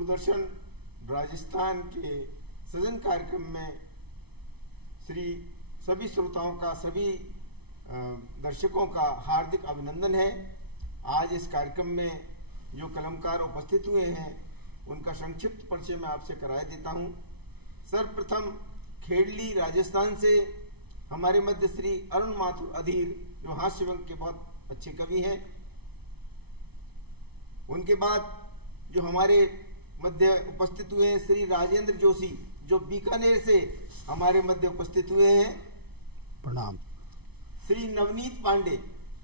दूरदर्शन राजस्थान के सृजन कार्यक्रम में सभी श्रोताओं का, सभी दर्शकों का हार्दिक अभिनंदन है। आज इस कार्यक्रम में जो कलाकार उपस्थित हुए हैं उनका संक्षिप्त परिचय मैं आपसे कराए देता हूं। सर्वप्रथम खेड़ली राजस्थान से हमारे मध्य श्री अरुण माथुर अधीर, जो हास्य व्यंग के बहुत अच्छे कवि हैं। उनके बाद जो हमारे मध्य उपस्थित हुए हैं श्री राजेंद्र जोशी, जो बीकानेर से हमारे मध्य उपस्थित हुए हैं। प्रणाम। श्री नवनीत पांडे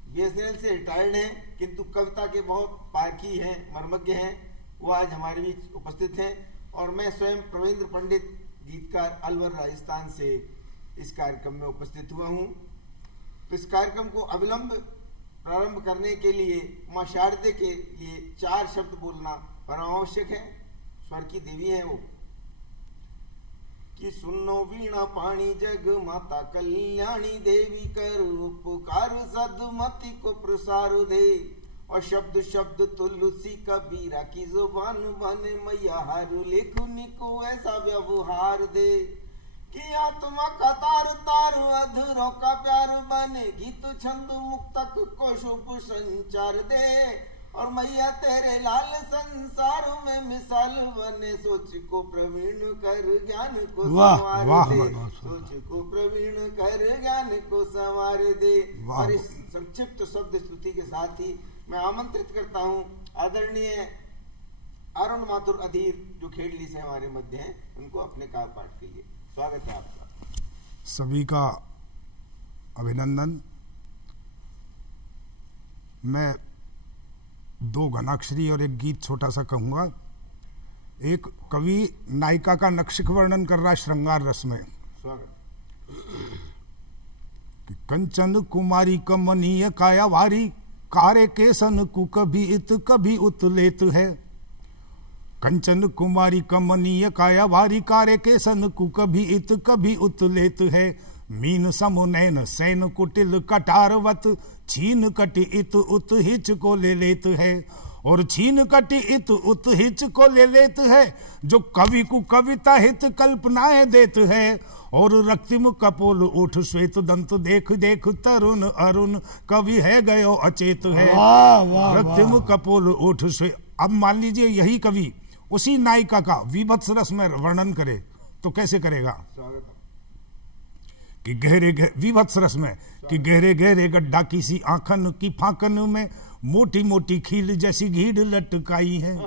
बीएसएनएल से रिटायर्ड हैं, किंतु कविता के बहुत पारखी हैं, मर्मज्ञ हैं, वो आज हमारे बीच उपस्थित हैं। और मैं स्वयं प्रवीन्द्र पंडित, गीतकार, अलवर राजस्थान से इस कार्यक्रम में उपस्थित हुआ हूँ। तो इस कार्यक्रम को अविलंब प्रारंभ करने के लिए मां शारदे के लिए 4 शब्द बोलना परम आवश्यक है। स्वर की देवी है वो कि सुनो वीणा पाणी जग माता कल्याणी देवी, कर उपकार सदमति को प्रसार दे। और शब्द शब्द तुलसी कबीरा की जुबान बने, मैया हर लेखुनी को ऐसा व्यवहार दे कि आत्मा का तार तार अधरों का प्यार बने। गीत छंद मुक्तक को शुभ संचार दे। और मैया तेरे लाल संसार में मिसाल बने। सोच को प्रवीण कर ज्ञान को संवार दे, सोच को प्रवीण कर ज्ञान को संवार दे। और इस संक्षिप्त शब्द स्तुति के साथ ही मैं आमंत्रित करता हूँ आदरणीय अरुण माथुर अधीर, जो खेड़ली से हमारे मध्य हैं, उनको अपने काव्य पाठ के लिए स्वागत है आपका। सभी का अभिनंदन। मैं 2 घनाक्षरी और एक गीत छोटा सा कहूंगा। एक कवि नायिका का नक्शिक वर्णन कर रहा है श्रृंगार रस में। कि कंचन कुमारी कमनीय कायावारी, कारे केसन कु कभी उतलेत है। कंचन कुमारी कमनीय कायावारी, कारे केसन कु कभी उतलेत है। मीन समुनैन सैन कुटिल कटारवत, छीन कटि इत उत हिच को ले लेत है। और छीन कटि इत उत हिच को ले लेत है, जो कवि को कविता हित कल्पनाएं देत है। और रक्तिम कपोल उठ श्वेत दंत, देख देख तरुण अरुण, कवि है गयो अचेत है। रक्तिम कपोल उठ श्वेत। अब मान लीजिए यही कवि उसी नायिका का विभत्स रस में वर्णन करे तो कैसे करेगा? कि गहरे विभत्स रस में कि गहरे गहरे गड्ढा किसी आंखन की फांकन में, मोटी मोटी खील जैसी घीड़ लटकाई है।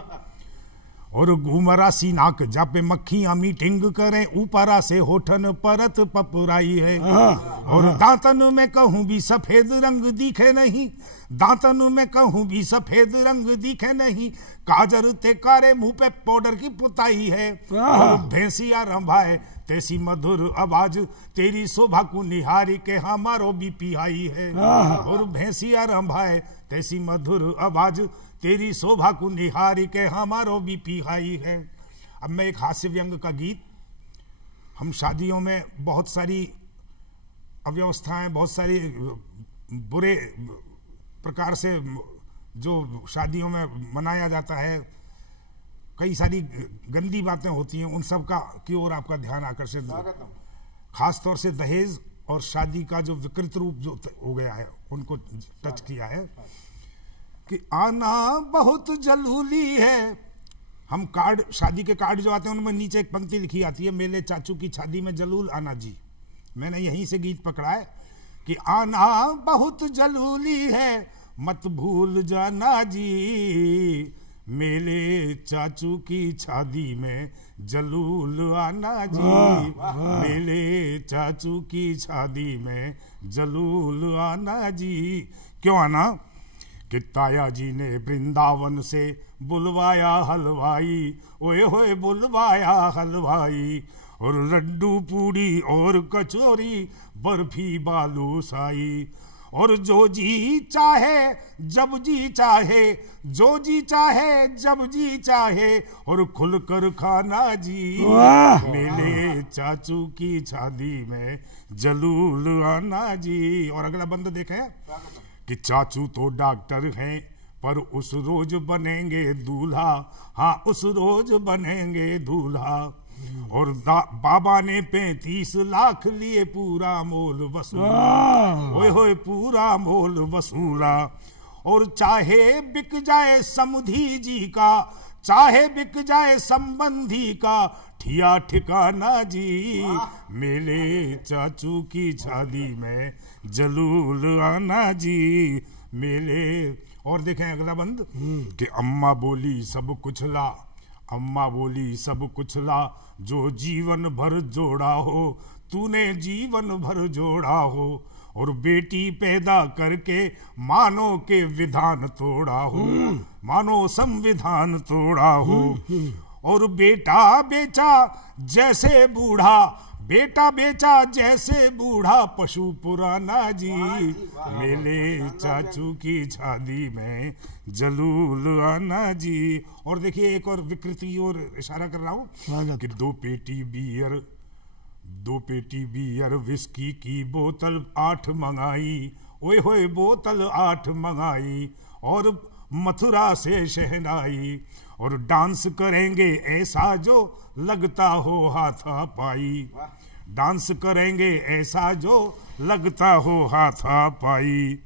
और घूमरा सी नाक जापे मक्खियां मीटिंग करें, ऊपरा से होठन परत पपुराई है। और दांतन में कहूं भी सफेद रंग दिखे नहीं, दांतन में कहूं भी सफेद रंग दिखे नहीं। काजर ते कारे मुंह पे पाउडर की पुताई है। और भैंसिया रंभाए तैसी मधुर आवाज, तेरी शोभा को निहारी के हमारो भी पिहाई है। और भैंसिया रंभाए तैसी मधुर आवाज, तेरी शोभा को निहारी के हमारो भी पिहाई है। अब मैं एक हास्य व्यंग का गीत। हम शादियों में बहुत सारी अव्यवस्थाएं, बहुत सारी बुरे प्रकार से जो शादियों में मनाया जाता है, कई सारी गंदी बातें होती हैं, उन सब का की ओर आपका ध्यान आकर्षित। खास तौर से दहेज और शादी का जो विकृत रूप जो हो गया है उनको टच किया है। कि आना बहुत जरूरी है। हम कार्ड, शादी के कार्ड जो आते हैं उनमें नीचे एक पंक्ति लिखी आती है, मेले चाचू की शादी में जलूल आना जी। मैंने यहीं से गीत पकड़ा है कि आना बहुत जरूरी है, मत भूल जाना जी। मेले चाचू की शादी में जलूल आना जी। मेले चाचू की शादी में जलूल आना जी। क्यों आना? कि ताया जी ने वृंदावन से बुलवाया हलवाई, ओए होए बुलवाया हलवाई। और लड्डू पूड़ी और कचौरी, बर्फी बालूशाही। और जो जी चाहे जब जी चाहे, जो जी चाहे जब जी चाहे, और खुलकर खाना जी। मेले चाचू की शादी में जलूल आना जी। और अगला बंद देखें कि चाचू तो डॉक्टर हैं, पर उस रोज बनेंगे दूल्हा, हाँ उस रोज बनेंगे दूल्हा। और बाबा ने 35 लाख लिए पूरा मोल वसूला, ओए होए पूरा मोल वसूला। और चाहे बिक जाए समधी जी का, चाहे बिक जाए संबंधी का ठिया ठिकाना जी, मेले चाचू की शादी में जलूल आना जी, मेले। और देखें अगला बंद कि अम्मा बोली सब कुछ ला, अम्मा बोली सब कुछ ला, जो जीवन भर जोड़ा हो तूने जीवन भर जोड़ा हो। और बेटी पैदा करके मानो के विधान तोड़ा हो, मानो संविधान तोड़ा हो। और बेटा बेचा जैसे बूढ़ा, बेटा बेचा जैसे बूढ़ा पशु पुराना जी, मेले चाचू की शादी में जलूल आना जी। और देखिए एक और विकृति और इशारा कर रहा हूँ कि 2 पेटी बियर, 2 पेटी बियर विस्की की बोतल 8 मंगाई, ओए होए बोतल 8 मंगाई। और मथुरा से शहनाई, और डांस करेंगे ऐसा जो लगता हो हाथा पाई, डांस करेंगे ऐसा जो लगता हो हाथा पाई।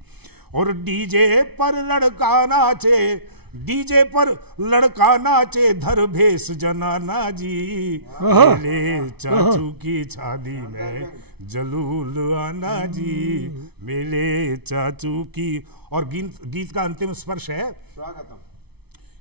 और डीजे पर लड़का नाचे, डीजे पर लड़का नाचे धर भेस जनाना जी, मेले चाचू की शादी में जलूल आना जी, मेले चाचू की। और गीत का अंतिम स्पर्श है स्वागतम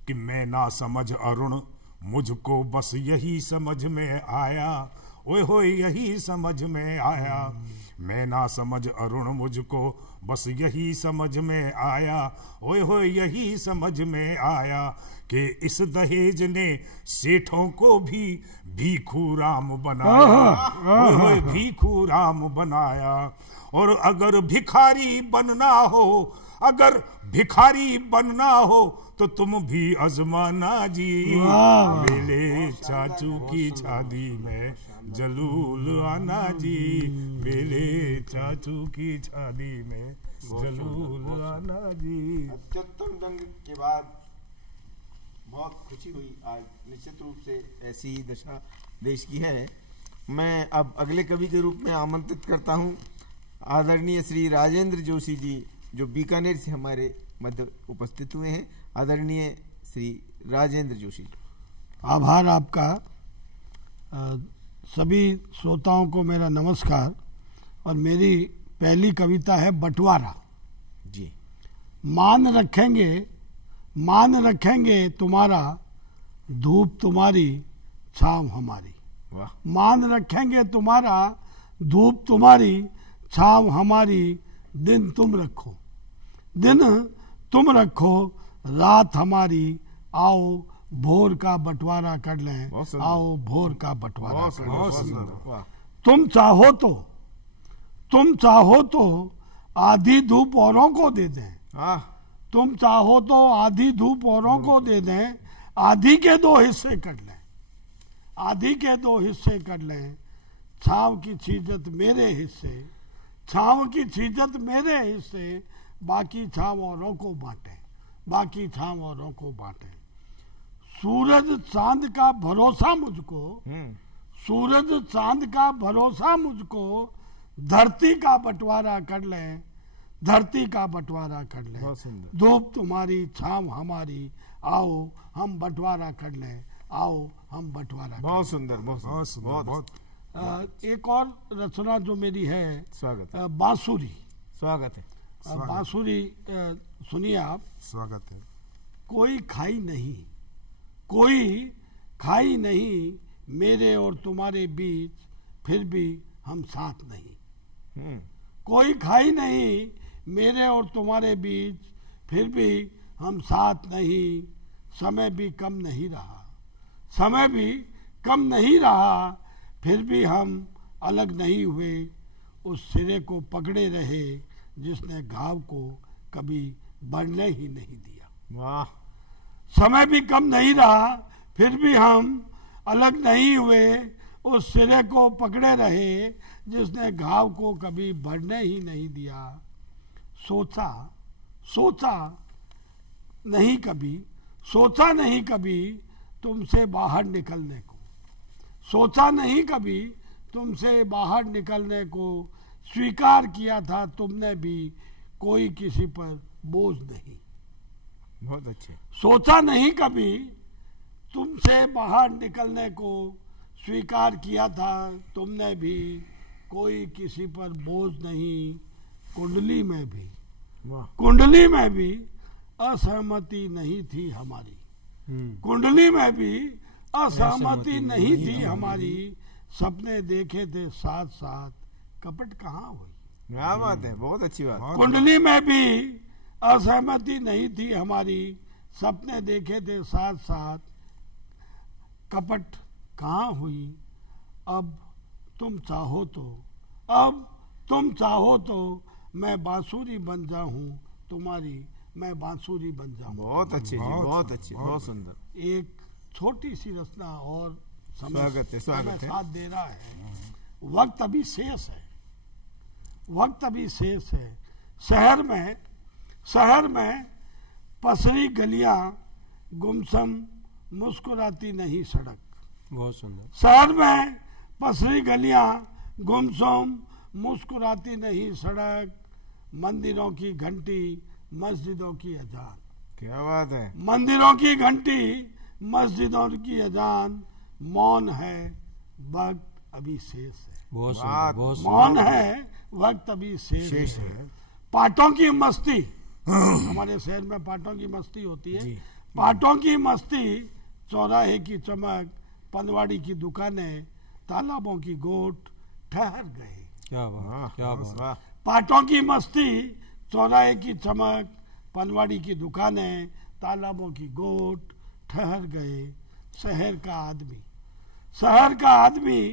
कि मैं ना समझ अरुण मुझको बस यही समझ में आया, ओए होए यही समझ में आया। मैं ना समझ अरुण मुझको बस यही समझ में आया, ओए होए यही समझ में आया कि इस दहेज ने सेठों को भी भीखू राम बनाया, ओए होए भीखू राम बनाया। और अगर भिखारी बनना हो, अगर भिखारी बनना हो तो तुम भी आजमाना जी, मेले चाचू की शादी में जलूल आना जी, मेले चाचू की शादी में जलूल आना जी। अत्युत्तम रंग के बाद बहुत खुशी हुई आज। निश्चित रूप से ऐसी ही दशा देश की है। मैं अब अगले कवि के रूप में आमंत्रित करता हूँ आदरणीय श्री राजेंद्र जोशी जी, जो बीकानेर से हमारे मध्य उपस्थित हुए हैं। आदरणीय श्री राजेंद्र जोशी। आभार आपका। सभी श्रोताओं को मेरा नमस्कार। और मेरी पहली कविता है बंटवारा जी। मान रखेंगे, मान रखेंगे तुम्हारा, धूप तुम्हारी छाँव हमारी। वाह। मान रखेंगे तुम्हारा, धूप तुम्हारी छाँव हमारी, दिन तुम रखो, दिन तुम रखो, रात हमारी, आओ भोर का बंटवारा कर लें, आओ भोर का बंटवारा कर लें। तुम चाहो तो, तुम चाहो तो आधी धूप औरों को दे दें, तुम चाहो तो आधी धूप औरों को दे दें, आधी के 2 हिस्से कर लें, आधी के 2 हिस्से कर लें। छाँव की चीजत मेरे हिस्से, छाँव की चीजत मेरे हिस्से, बाकी छाँव औरों को बांटे, बाकी छाँव औरों को बांटे। सूरज चांद का भरोसा मुझको, सूरज चांद का भरोसा मुझको, धरती का बंटवारा कर लें, धरती का बंटवारा कर लें। धूप तुम्हारी छाँव हमारी, आओ हम बंटवारा कर लें, आओ हम बंटवारा। बहुत सुंदर, बहुत सुंदर, बहुत। एक और रचना जो मेरी है, स्वागत है। बांसुरी। स्वागत है। बांसुरी सुनिए आप। स्वागत है। कोई खाई नहीं, कोई खाई नहीं, मेरे और तुम्हारे बीच, फिर भी हम साथ नहीं। कोई खाई नहीं, मेरे और तुम्हारे बीच, फिर भी हम साथ नहीं। समय भी कम नहीं रहा, समय भी कम नहीं रहा, फिर भी हम अलग नहीं हुए। उस सिरे को पकड़े रहे जिसने घाव को कभी बढ़ने ही नहीं दिया। वाह। समय भी कम नहीं रहा, फिर भी हम अलग नहीं हुए। उस सिरे को पकड़े रहे जिसने घाव को कभी बढ़ने ही नहीं दिया। सोचा, सोचा नहीं कभी, सोचा नहीं कभी तुमसे बाहर निकलने को, सोचा नहीं कभी तुमसे बाहर निकलने को, स्वीकार किया था तुमने भी कोई किसी पर बोझ नहीं। बहुत अच्छे। सोचा नहीं कभी तुमसे बाहर निकलने को, स्वीकार किया था तुमने भी कोई किसी पर बोझ नहीं। कुंडली में भी, वाह, कुंडली में भी असहमति नहीं थी हमारी, कुंडली में भी असहमति नहीं थी हमारी, सपने देखे थे साथ साथ, कपट कहाँ हुई। क्या बात है, बहुत अच्छी बात। कुंडली में भी असहमति नहीं थी हमारी, सपने देखे थे साथ साथ, कपट कहाँ हुई। अब तुम चाहो तो, अब तुम चाहो तो मैं बांसुरी बन जाऊं तुम्हारी, मैं बांसुरी बन जाऊं। बहुत अच्छे जी, बहुत अच्छे, बहुत सुंदर। एक छोटी सी रचना और स्वागत है, स्वागत है। साथ दे रहा है। वक्त अभी शेष है, वक्त अभी शेष है। शहर में पसरी गलियां, गुमसम मुस्कुराती नहीं सड़क। बहुत सुंदर। शहर में पसरी गलियां, गुमसुम मुस्कुराती नहीं सड़क, मंदिरों की घंटी, मस्जिदों की अजान। क्या बात है। मंदिरों की घंटी, मस्जिदों की अजान, मौन है वक्त अभी शेष है। बहुत सुंदर, बात, बहुत सुंदर। मौन है वक्त अभी शेष है। पाटों की मस्ती, हमारे शहर में पाटों की मस्ती होती है। पाटों की मस्ती, चौराहे की चमक, पनवाड़ी की दुकानें, तालाबों की गोट ठहर गए। क्या बात, क्या बात। पाटों की मस्ती, चौराहे की चमक, पनवाड़ी की दुकानें, तालाबों की गोट ठहर गए। शहर का आदमी,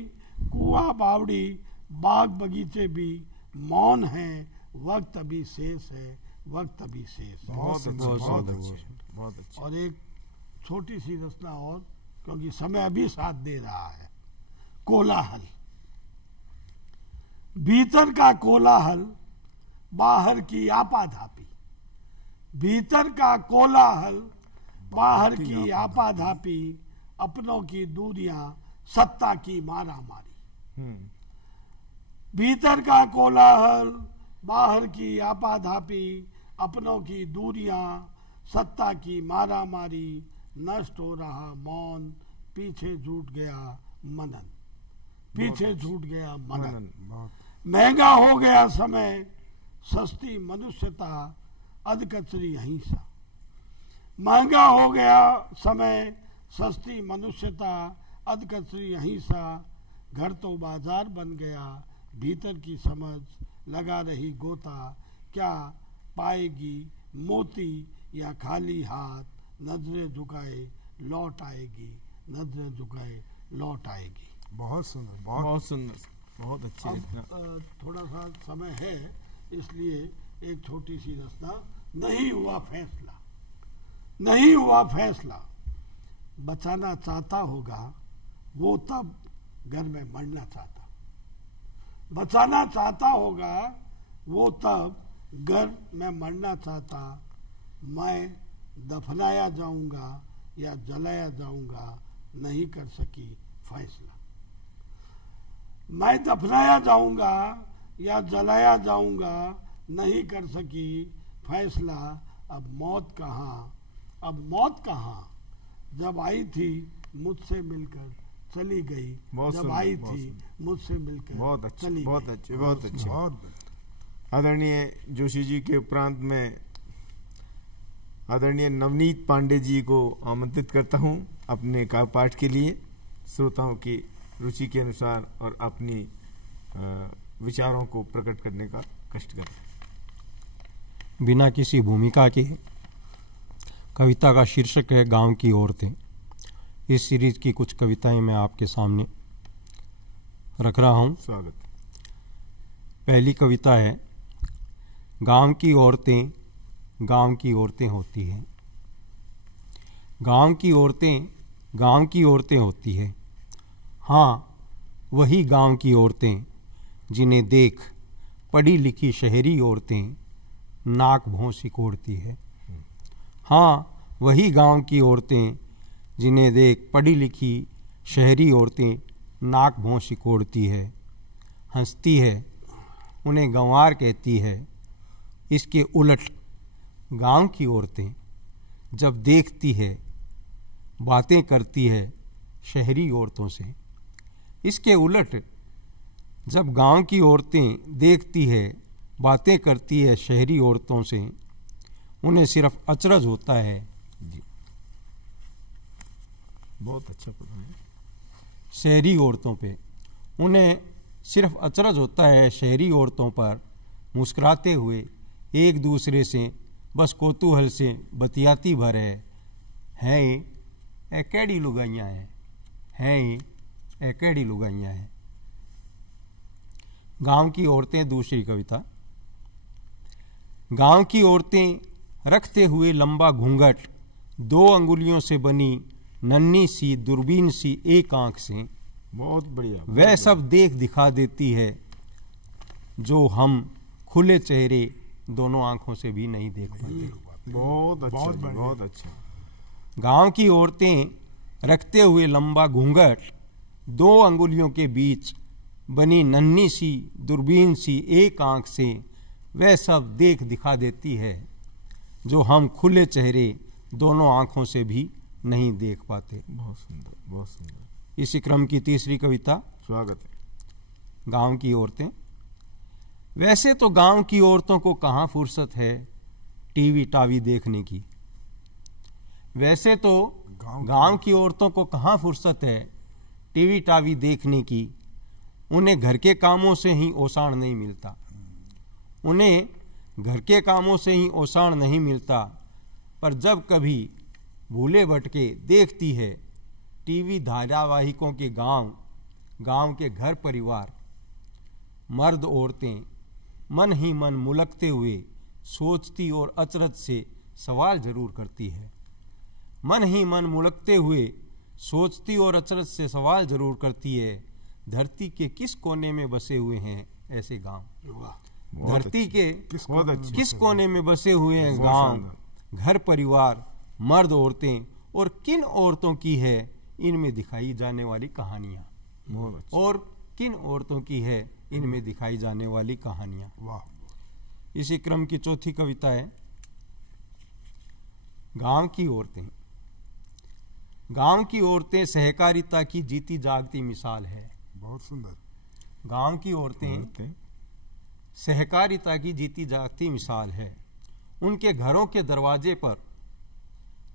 कुआं बावड़ी, बाग बगीचे भी मौन है, वक्त अभी शेष है, वक्त अभी शेष है। बहुत अच्छे, बहुत बहुत सुंदर, अच्छे, बहुत अच्छे। और एक छोटी सी रचना और, क्योंकि समय अभी साथ दे रहा है। कोलाहल, भीतर का कोलाहल, बाहर की आपाधापी। भीतर का कोलाहल, बाहर की आपाधापी, अपनों की दूरियां, सत्ता की मारामारी। भीतर का कोलाहल, बाहर की आपाधापी, अपनों की दूरियां, सत्ता की मारामारी, नष्ट हो रहा मौन, पीछे छूट गया मनन, पीछे छूट गया मनन। महंगा हो गया समय, सस्ती मनुष्यता, अधकचरी अहिंसा। महंगा हो गया समय, सस्ती मनुष्यता, अधकचरी अहिंसा। घर तो बाजार बन गया, भीतर की समझ लगा रही गोता। क्या पाएगी मोती या खाली हाथ, नजरें झुकाए लौट आएगी, नजरें झुकाए लौट आएगी। बहुत सुंदर, बहुत सुंदर, बहुत अच्छी रचना। अब थोड़ा सा समय है, इसलिए एक छोटी सी रचना। नहीं हुआ फैसला, नहीं हुआ फैसला, बचाना चाहता होगा वो तब घर में मरना चाहता। बचाना चाहता होगा वो तब घर में मरना चाहता। मैं दफनाया जाऊंगा या जलाया जाऊंगा, नहीं कर सकी फैसला। मैं दफनाया जाऊंगा या जलाया जाऊंगा, नहीं कर सकी फैसला। अब मौत कहाँ, अब मौत कहाँ, जब आई थी मुझसे मिलकर चली गई। जब आई थी मुझसे मिलकर बहुत अच्छे, चली बहुत गई। अच्छे, बहुत अच्छे। बहुत आदरणीय जोशी जी के उपरांत में आदरणीय नवनीत पांडे जी को आमंत्रित करता हूं अपने काव्य पाठ के लिए, श्रोताओं की रुचि के अनुसार और अपनी विचारों को प्रकट करने का कष्ट करें। बिना किसी भूमिका के कविता का शीर्षक है गांव की औरतें। इस सीरीज की कुछ कविताएं मैं आपके सामने रख रहा हूं। स्वागत। पहली कविता है, गांव की औरतें, गांव की औरतें होती हैं। गांव की औरतें, गांव की औरतें होती हैं। हाँ, वही गांव की औरतें जिन्हें देख पढ़ी लिखी शहरी औरतें नाक भौं सिकोड़ती है। हाँ, वही गांव की औरतें जिन्हें देख पढ़ी लिखी शहरी औरतें नाक भौं सिकोड़ती है, हंसती है, उन्हें गंवार कहती है। इसके उलट गांव की औरतें जब देखती है बातें करती है शहरी औरतों से। इसके उलट जब गांव की औरतें देखती है बातें करती है शहरी औरतों से, उन्हें सिर्फ अचरज होता है। जी, बहुत अच्छा पता है। शहरी औरतों पे उन्हें सिर्फ अचरज होता है शहरी औरतों पर मुस्कुराते हुए एक दूसरे से बस कौतूहल से बतियाती भर है ये कैडी लुगाइयाँ हैं ये कैडी लुगाइयाँ हैं। गांव की औरतें, दूसरी कविता। गांव की औरतें रखते हुए लंबा घूंघट, 2 अंगुलियों से बनी नन्ही सी दूरबीन सी एक आंख से बहुत बढ़िया। वह सब देख दिखा देती है जो हम खुले चेहरे दोनों आंखों से भी नहीं देख पाते। बहुत अच्छा, बहुत बढ़िया। बहुत अच्छा। गांव की औरतें रखते हुए लंबा घूंघट, 2 अंगुलियों के बीच बनी नन्ही सी दूरबीन सी एक आंख से वह सब देख दिखा देती है जो हम खुले चेहरे दोनों आंखों से भी नहीं देख पाते। बहुत सुंदर, बहुत सुंदर। इसी क्रम की तीसरी कविता, स्वागत है। गांव की औरतें। वैसे तो गांव की औरतों को कहाँ फुर्सत है टीवी टावी देखने की। वैसे तो गांव की औरतों को कहाँ फुर्सत है टीवी टावी देखने की। उन्हें घर के कामों से ही ओसाण नहीं मिलता। उन्हें घर के कामों से ही ओसाण नहीं मिलता। पर जब कभी भूले भटके देखती है टीवी धारावाहिकों के गांव के घर परिवार, मर्द औरतें मन ही मन मुलकते हुए सोचती और अचरज से सवाल जरूर करती है। मन ही मन मुलकते हुए सोचती और अचरज से सवाल जरूर करती है, धरती के किस कोने में बसे हुए हैं ऐसे गांव। धरती के किस कोने में बसे हुए हैं गांव, घर परिवार, मर्द औरतें और किन औरतों की है इनमें दिखाई जाने वाली कहानियां। और किन औरतों की है इनमें दिखाई जाने वाली कहानियां। वाह। इसी क्रम की चौथी कविता है, गांव की औरतें। गांव की औरतें सहकारिता की जीती जागती मिसाल है। बहुत सुंदर। गांव की औरतें सहकारिता की जीती जागती मिसाल है। उनके घरों के दरवाजे पर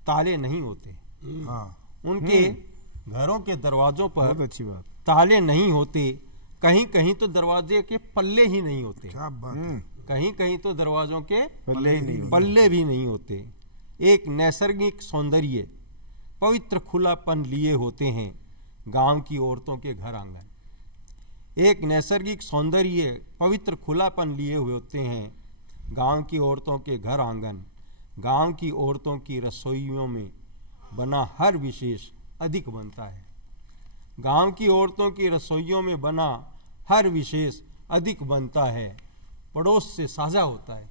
ताले नहीं होते। हाँ। उनके घरों के दरवाजों पर बहुत अच्छी बात। ताले नहीं होते। कहीं कहीं तो दरवाजे के पल्ले ही नहीं होते। क्या बात है। कहीं कहीं तो दरवाजों के पल्ले ही नहीं होते। पल्ले भी नहीं होते। एक नैसर्गिक सौंदर्य पवित्र खुलापन लिए होते हैं गांव की औरतों के घर आंगन। एक नैसर्गिक सौंदर्य पवित्र खुलापन लिए हुए होते हैं गांव की औरतों के घर आंगन। गांव की औरतों की रसोइयों में बना हर विशेष अधिक बनता है। गांव की औरतों की रसोइयों में बना हर विशेष अधिक बनता है, पड़ोस से साझा होता है।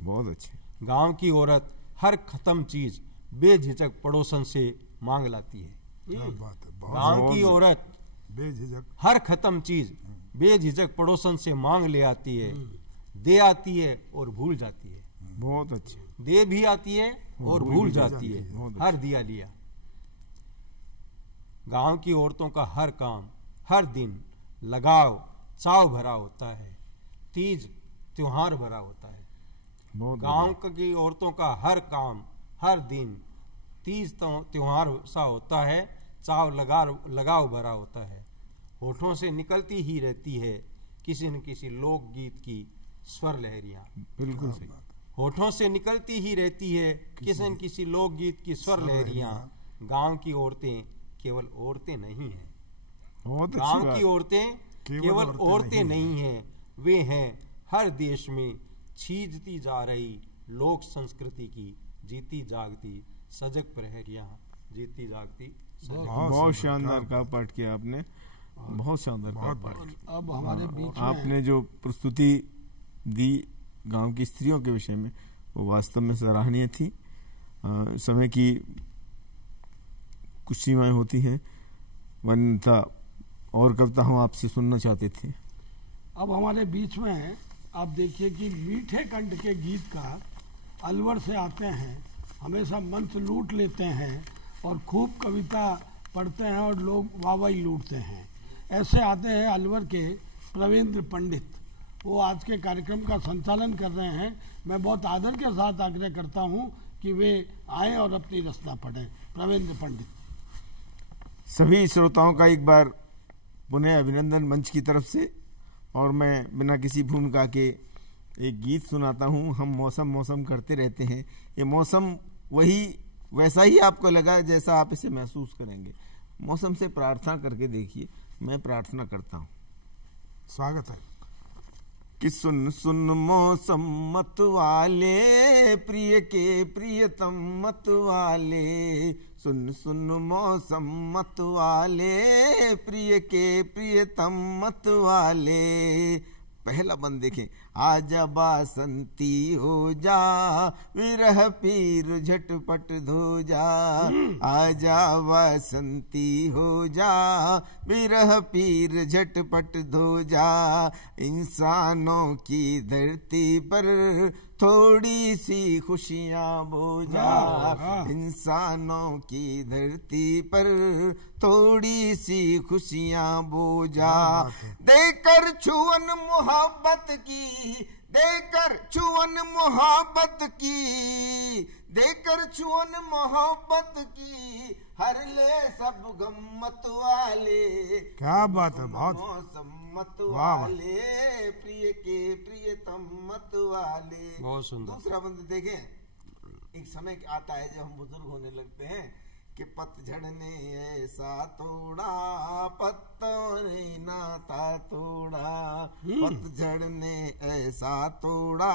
बहुत अच्छे। गांव की औरत हर खत्म चीज बेझिझक पड़ोसन से मांग लाती है। क्या बात है। गांव की औरत बेझिझक हर खत्म चीज बेझिझक पड़ोसन से मांग ले आती है, दे आती है और भूल जाती है। बहुत अच्छे। दे भी आती है और भूल जाती है। बहुत हर दिया लिया। गांव की औरतों का हर काम, हर दिन लगाव चाव भरा होता है, तीज त्योहार भरा होता है। बहुत गांव की औरतों का हर काम, हर दिन तीज त्योहार सा होता है, चाव लगाव भरा होता है। होठों से निकलती ही रहती है किसी न किसी लोकगीत की स्वर लहरियां। बिल्कुल सही। होठों से निकलती ही रहती है किसी न किसी लोकगीत की स्वर लहरियां। गांव की औरतें केवल औरतें नहीं हैं। बहुत अच्छी गांव बात। की औरतें केवल औरतें नहीं हैं, वे हैं हर देश में छीजती जा रही लोक संस्कृति की जीती जागती सजग प्रहरियां। जीती जागती सजग। बहुत शानदार का पाठ किया आपने। बहुत शानदार का पाठ। अब हमारे बीच में आपने जो प्रस्तुति दी गांव की स्त्रियों के विषय में वो वास्तव में सराहनीय थी। समय की कुछ सीमाएं होती हैं, वरना और कविता हम आपसे सुनना चाहते थे। अब हमारे बीच में आप देखिए कि मीठे कंठ के गीतकार अलवर से आते हैं, हमेशा मंच लूट लेते हैं और खूब कविता पढ़ते हैं और लोग वाहवाही लूटते हैं। ऐसे आते हैं अलवर के प्रवेंद्र पंडित, वो आज के कार्यक्रम का संचालन कर रहे हैं। मैं बहुत आदर के साथ आग्रह करता हूं कि वे आए और अपनी रचना पढ़ें। प्रवेंद्र पंडित। सभी श्रोताओं का एक बार पुनः अभिनंदन मंच की तरफ से। और मैं बिना किसी भूमिका के एक गीत सुनाता हूँ। हम मौसम मौसम करते रहते हैं, ये मौसम वैसा ही आपको लगा जैसा आप इसे महसूस करेंगे। मौसम से प्रार्थना करके देखिए। मैं प्रार्थना करता हूँ। स्वागत है। कि सुन सुन मौसम मत वाले, प्रिय के प्रियतम मत वाले, सुन सुन मौसम मत वाले, प्रिय के प्रियतम मत वाले। पहला बंद देखें। आजा बासंती हो जा, विरह पीर झटपट धो जा। आजा बासंती हो जा, विरह पीर झटपट धो जा। इंसानों की धरती पर थोड़ी सी खुशियां बोझा। इंसानों की धरती पर थोड़ी सी खुशियां बोझा। देकर छुअन मोहब्बत की, देकर छुअन मोहब्बत की, देकर छुअन मोहब्बत की, हर ले सब गम्मत वाले। क्या बात है, बहुत मौसम मत वाले, प्रिय के प्रियतम मत वाले। बहुत सुंदर। दूसरा बंद देखें। एक समय आता है जब हम बुजुर्ग होने लगते हैं कि पतझड़ ने ऐसा तोड़ा, पत्तों ने नाता तोड़ा। पतझड़ ने ऐसा तोड़ा,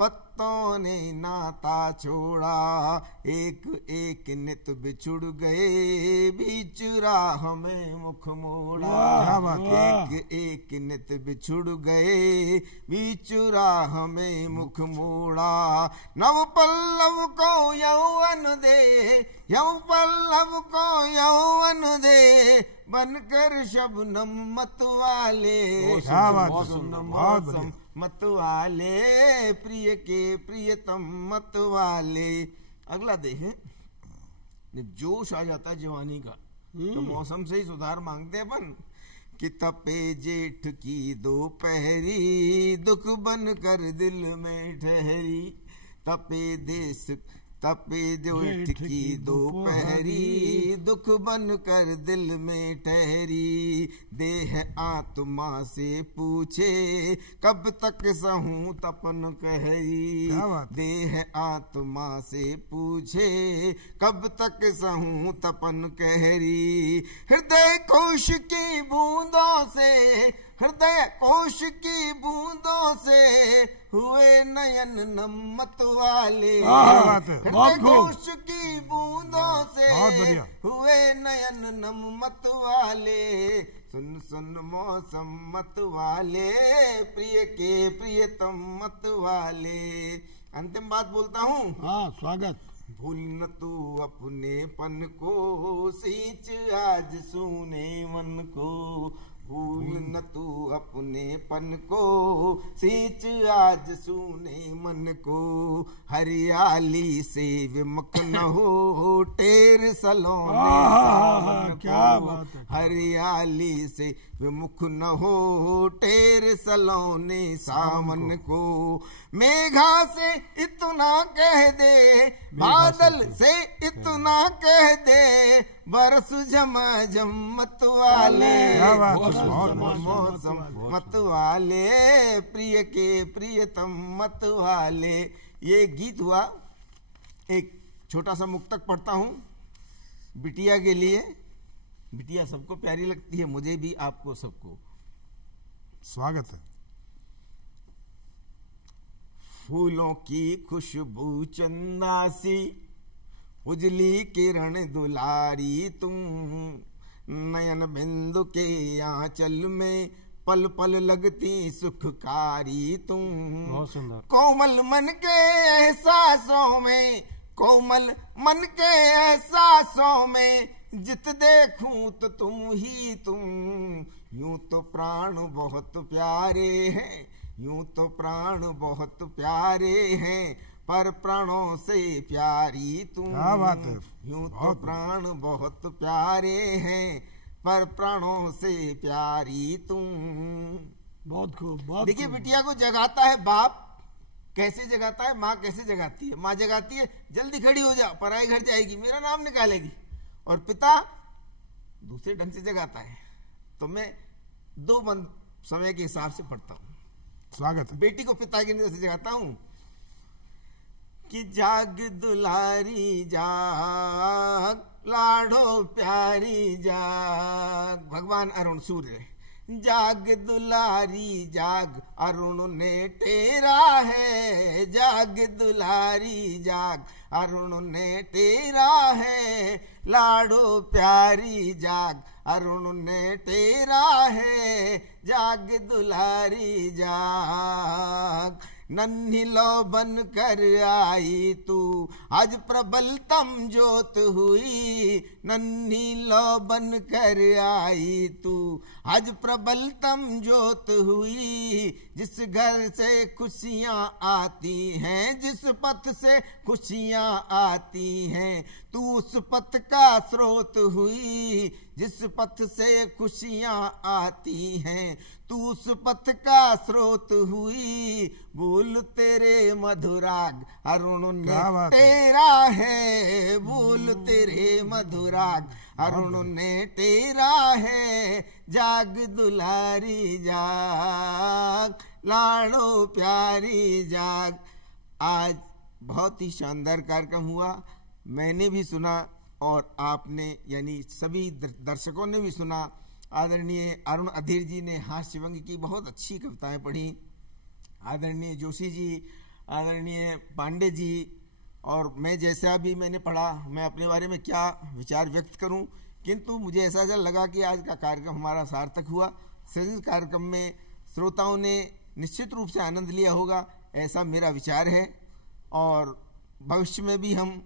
पत्तों ने नाता छोड़ा। एक एक नित बिछुड़ गए, बीच राह में मुख मोड़ा। एक एक नित बिछुड़ गए, बीच राह में मुख मोड़ा। नव पल्लव को यौवन दे, यौ पल्लव को यौवन दे, बनकर शबनम मत वाले। मौसम मत वाले, प्रिय के प्रियतम मत वाले। अगला देखें। जब जोश आ जाता है जवानी का तो मौसम से ही सुधार मांगते हैं अपन। कि तपे जेठ की दोपहरी, दुख बन कर दिल में ठहरी। तपे देश तपे जेठ की दोपहरी, दुख बन कर दिल में ठहरी। देह आत्मा से पूछे, कब तक सहूं तपन कहरी। देह आत्मा से पूछे, कब तक सहूं तपन कहरी। हृदय कोश की बूंदों से, हृदय कोश की बूंदों से, हुए नयन नमत वाले। हृदय कोश की बूंदों से, हुए नयन नमत वाले। सुन सुन मौसम मत वाले, प्रिय के प्रियतम मत वाले। अंतिम बात बोलता हूँ। हाँ, स्वागत। भूल न तू अपने पन को, सींच आज सूने मन को। भूल न तू अपने पन को, सींच आज सूने मन को। हरियाली से विमुख न हो, टेर सलोने सावन क्या बात है। हरियाली से विमुख न हो, टेर सलोने सावन को। मेघा से इतना कह दे, बादल से इतना कह दे, बरस झमाझम मत वाले। मौसम मत वाले, प्रिय के प्रियतम मत वाले। ये गीत हुआ। एक छोटा सा मुक्तक पढ़ता हूँ बिटिया के लिए। बिटिया सबको प्यारी लगती है, मुझे भी, आपको सबको। स्वागत है। फूलों की खुशबू चंदा सी, उजली किरण दुलारी तुम। नयन बिंदु के आंचल में पल पल लगती सुखकारी तुम। बहुत सुंदर। कोमल मन के एहसासों में, कोमल मन के एहसासों में जित देखूं तो तुम ही तुम। यूं तो प्राण बहुत प्यारे हैं, यूं तो प्राण बहुत प्यारे हैं, पर प्राणों से प्यारी तुम। क्या बात है। यूं तो प्राण बहुत प्यारे हैं, पर प्राणों से प्यारी तुम। बहुत खूब, बहुत देखिए खूब। बिटिया को जगाता है बाप, कैसे जगाता है? माँ कैसे जगाती है? माँ जगाती है जल्दी खड़ी हो जा, पराई घर जाएगी, मेरा नाम निकालेगी। और पिता दूसरे ढंग से जगाता है। तो मैं दो बंद समय के हिसाब से पढ़ता हूँ। स्वागत है। बेटी को पिता की नजर से जगाता हूँ कि जाग दुलारी जाग, लाडो प्यारी जाग। भगवान अरुण सूर्य, जाग दुलारी जाग, अरुण ने टेरा है। जाग दुलारी जाग, अरुण ने टेरा है। लाडो प्यारी जाग, अरुण ने टेरा है। जाग दुलारी जाग, नन्ही लो बन कर आई तू, आज प्रबलतम ज्योत हुई। नन्ही लो बन कर आई तू, आज प्रबलतम ज्योत हुई। जिस घर से खुशियाँ आती हैं, जिस पथ से खुशियाँ आती हैं, तू उस पथ का स्रोत हुई। जिस पथ से खुशियाँ आती हैं, तू उस पथ का स्रोत हुई। बोल तेरे मधुराग, अरुण ने तेरा है। बोल तेरे मधुराग, अरुण ने तेरा है। जाग दुलारी जाग, लाडो प्यारी जाग। आज बहुत ही शानदार कार्यक्रम हुआ। मैंने भी सुना और आपने यानी सभी दर्शकों ने भी सुना। आदरणीय अरुण अधीर जी ने हास्य व्यंग्य की बहुत अच्छी कविताएं पढ़ी। आदरणीय जोशी जी, आदरणीय पांडे जी, और मैं जैसा भी मैंने पढ़ा, मैं अपने बारे में क्या विचार व्यक्त करूं, किंतु मुझे ऐसा लगा कि आज का कार्यक्रम हमारा सार्थक हुआ। सृजन कार्यक्रम में श्रोताओं ने निश्चित रूप से आनंद लिया होगा, ऐसा मेरा विचार है। और भविष्य में भी हम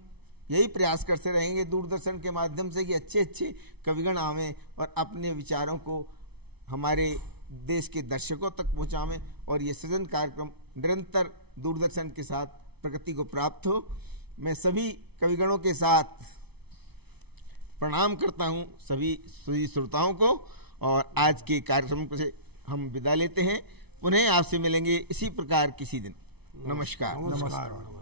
यही प्रयास करते रहेंगे दूरदर्शन के माध्यम से कि अच्छे अच्छे कविगण आवें और अपने विचारों को हमारे देश के दर्शकों तक पहुंचावें, और ये सृजन कार्यक्रम निरंतर दूरदर्शन के साथ प्रगति को प्राप्त हो। मैं सभी कविगणों के साथ प्रणाम करता हूं, सभी श्रोताओं को, और आज के कार्यक्रम से हम विदा लेते हैं। पुनः आपसे मिलेंगे इसी प्रकार किसी दिन। नमस्कार। नमस्कार।